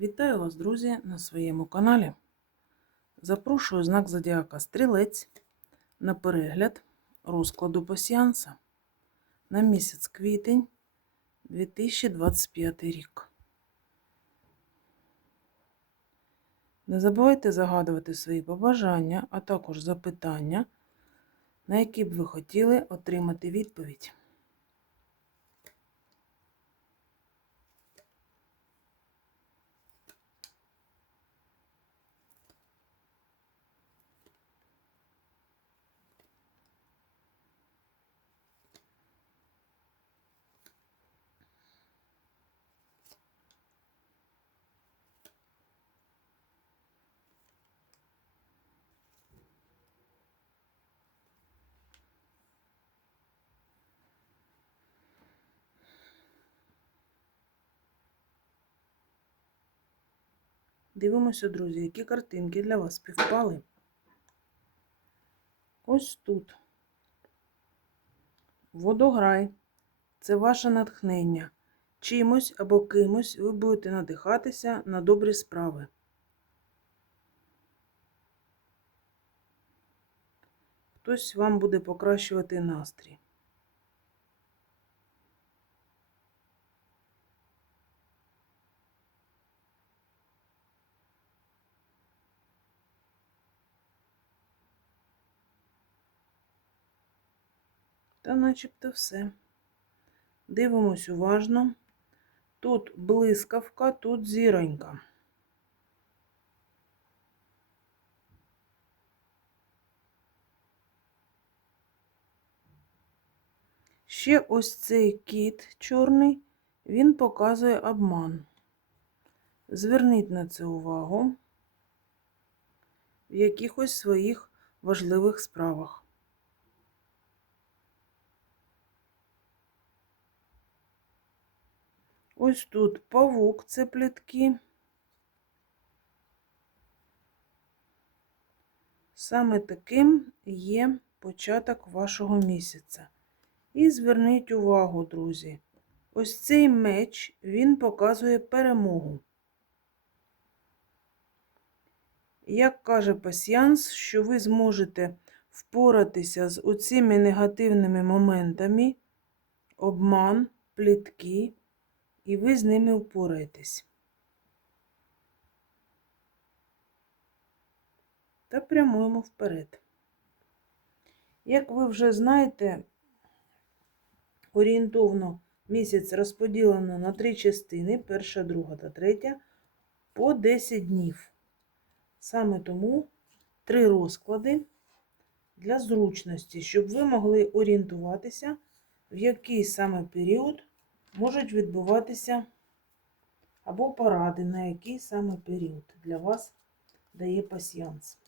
Вітаю вас, друзі, на своєму каналі. Запрошую знак Зодіака Стрілець на перегляд розкладу пасіанса на місяць квітень 2025 рік. Не забувайте загадувати свої побажання, а також запитання, на які б ви хотіли отримати відповідь. Дивимося, друзі, які картинки для вас співпали. Ось тут. Водограй. Це ваше натхнення. Чимось або кимось ви будете надихатися на добрі справи. Хтось вам буде покращувати настрій. Та начебто все. Дивимось уважно. Тут блискавка, тут зіронька. Ще ось цей кіт чорний, він показує обман. Зверніть на це увагу в якихось своїх важливих справах. Ось тут павук це плітки. Саме таким є початок вашого місяця. І зверніть увагу, друзі, ось цей меч, він показує перемогу. Як каже пасіянс, що ви зможете впоратися з оцими негативними моментами, обман, плітки і ви з ними впораєтесь. Та прямуємо вперед. Як ви вже знаєте, орієнтовно місяць розподілено на три частини: перша, друга та третя, по 10 днів. Саме тому три розклади для зручності, щоб ви могли орієнтуватися, в який саме період можуть відбуватися або поради, на який саме період для вас дає пасіянс.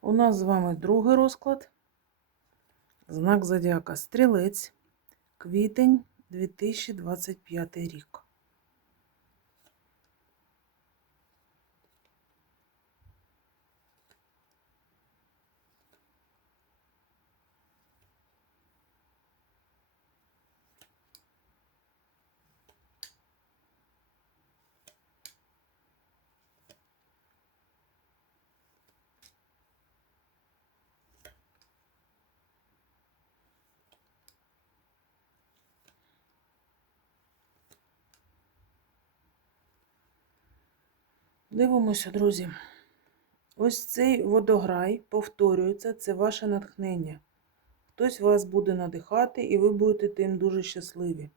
У нас з вами другий розклад. Знак Зодіака Стрілець, квітень 2025 рік. Дивимося, друзі. Ось цей водограй повторюється, це ваше натхнення. Хтось вас буде надихати, і ви будете тим дуже щасливі.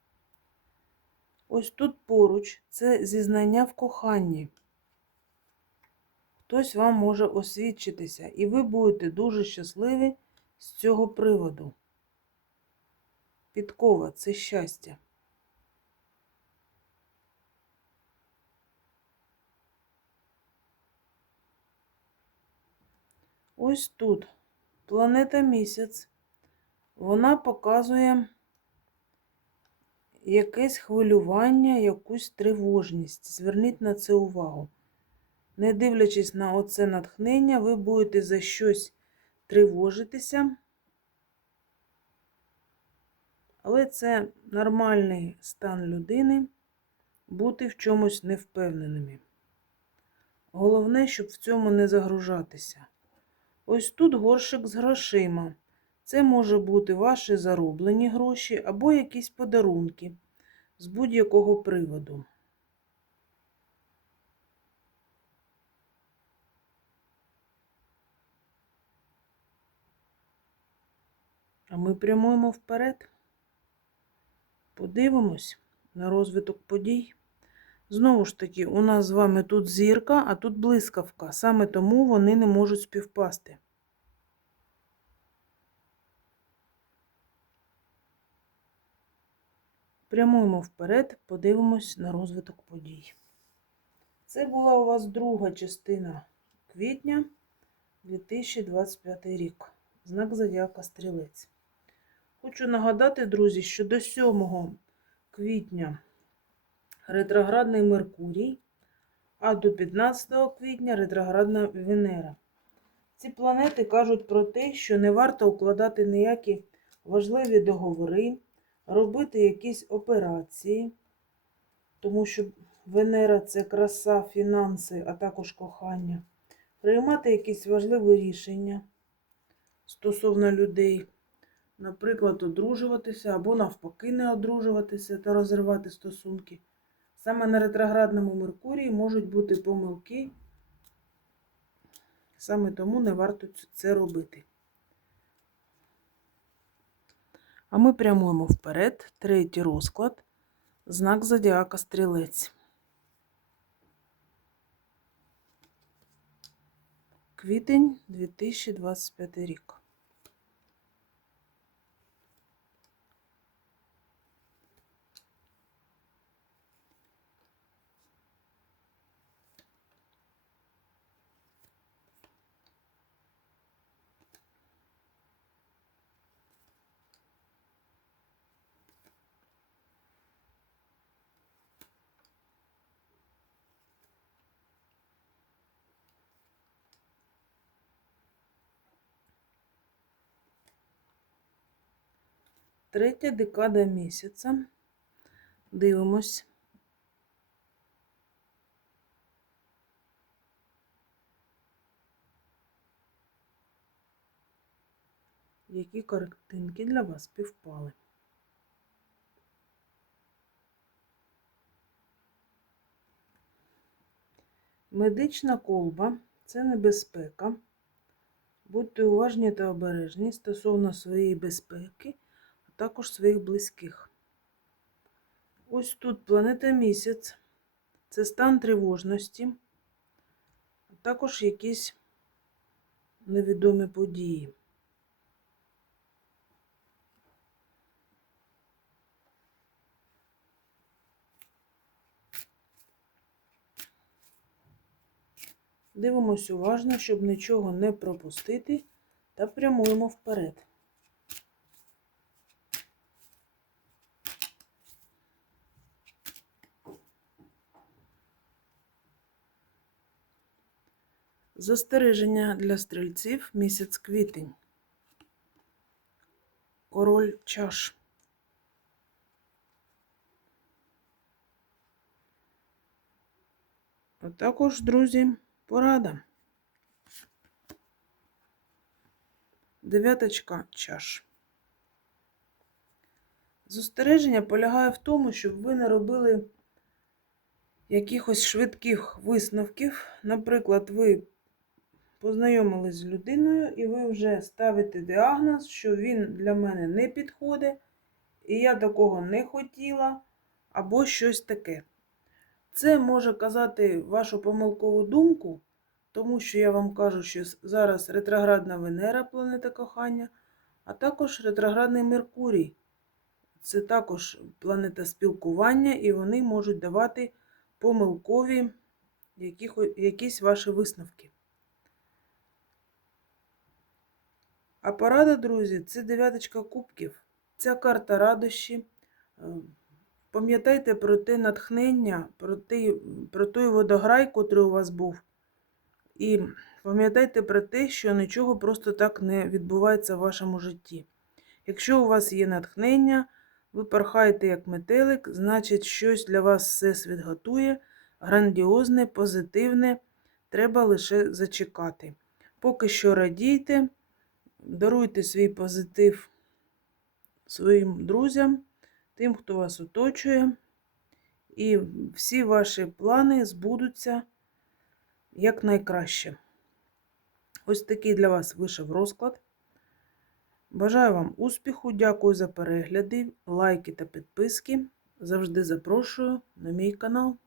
Ось тут поруч це зізнання в коханні. Хтось вам може освідчитися, і ви будете дуже щасливі з цього приводу. Підкова це щастя. Ось тут планета місяць, вона показує якесь хвилювання, якусь тривожність. Зверніть на це увагу. не дивлячись на оце натхнення, ви будете за щось тривожитися. Але це нормальний стан людини бути в чомусь невпевненими. Головне, щоб в цьому не загружатися. Ось тут горшик з грошима. Це може бути ваші зароблені гроші або якісь подарунки з будь-якого приводу. А ми прямуємо вперед. Подивимось на розвиток подій. Знову ж таки, у нас з вами тут зірка, а тут блискавка. Саме тому вони не можуть співпасти. Прямуємо вперед, подивимось на розвиток подій. Це була у вас друга частина квітня 2025 рік. Знак Зодіака Стрілець. Хочу нагадати, друзі, що до 7 квітня ретроградний Меркурій, а до 15 квітня ретроградна Венера. Ці планети кажуть про те, що не варто укладати ніякі важливі договори, робити якісь операції, тому що Венера це краса, фінанси, а також кохання, приймати якісь важливі рішення стосовно людей. Наприклад, одружуватися або навпаки не одружуватися та розривати стосунки. Саме на ретроградному Меркурії можуть бути помилки, саме тому не варто це робити. А ми прямуємо вперед, третій розклад, знак Зодіака Стрілець. Квітень 2025 рік. Третя декада місяця. Дивимось. Які картинки для вас співпали? Медична колба це небезпека. Будьте уважні та обережні стосовно своєї безпеки також своїх близьких. Ось тут планета місяць, це стан тривожності, а також якісь невідомі події. Дивимось уважно, щоб нічого не пропустити, та прямуємо вперед. Застереження для стрільців місяць квітень. Король чаш. А також, друзі, порада. Дев'яточка чаш. Застереження полягає в тому, щоб ви не робили якихось швидких висновків. Наприклад, ви познайомились з людиною, і ви вже ставите діагноз, що він для мене не підходить, і я такого не хотіла, або щось таке. Це може казати вашу помилкову думку, тому що я вам кажу, що зараз ретроградна Венера, планета кохання, а також ретроградний Меркурій. Це також планета спілкування, і вони можуть давати помилкові якісь ваші висновки. А порада, друзі, це дев'яточка кубків. Ця карта радощі. Е, пам'ятайте про те натхнення, про той, про той водограй, котрий у вас був І пам'ятайте про те, що нічого просто так не відбувається в вашому житті. Якщо у вас є натхнення, ви порхаєте як метелик, значить, щось для вас всесвіт готує, грандіозне, позитивне, треба лише зачекати. Поки що радійте, даруйте свій позитив своїм друзям, тим, хто вас оточує, і всі ваші плани збудуться якнайкраще. Ось такий для вас вийшов розклад. Бажаю вам успіху, дякую за перегляди, лайки та підписки. Завжди запрошую на мій канал.